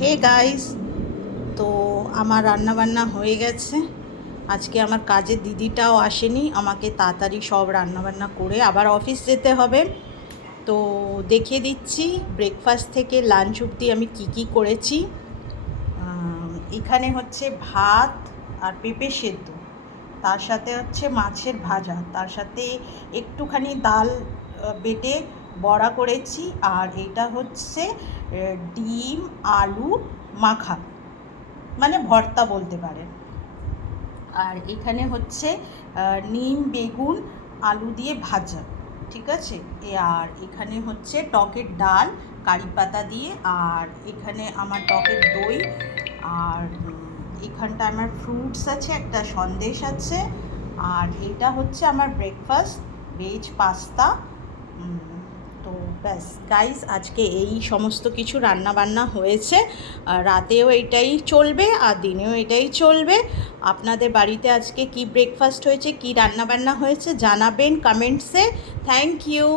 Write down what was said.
Hey guys, তো আমার রান্নাবান্না হয়ে গেছে। আজকে আমার কাজের দিদিটাও আসেনি, আমাকে তাড়াতাড়ি সব রান্নাবান্না করে আবার অফিস যেতে হবে। তো দেখিয়ে দিচ্ছি ব্রেকফাস্ট থেকে লাঞ্চ অবধি আমি কি করেছি। এখানে হচ্ছে ভাত আর পেঁপে সেদ্ধ, তার সাথে হচ্ছে মাছের ভাজা, তার সাথে একটুখানি ডাল বেটে বড়া করেছি, আর এটা হচ্ছে ডিম আলু মাখা, মানে ভর্তা বলতে পারেন। আর এখানে হচ্ছে নিম বেগুন আলু দিয়ে ভাজা, ঠিক আছে। আর এখানে হচ্ছে টকের ডাল কারি পাতা দিয়ে, আর এখানে আমার টকের দই, আর এখানটা আমার ফ্রুটস আছে, একটা সন্দেশ আছে। আর এটা হচ্ছে আমার ব্রেকফাস্ট, ভেজ পাস্তা। তো ব্যাস গাইস, আজকে এই সমস্ত কিছু রান্না বান্না হয়েছে। রাতেও এটাই চলবে আর দিনেও এটাই চলবে। আপনাদের বাড়িতে আজকে কি ব্রেকফাস্ট হয়েছে, কি রান্না বান্না হয়েছে জানাবেন কমেন্টসে। Thank you.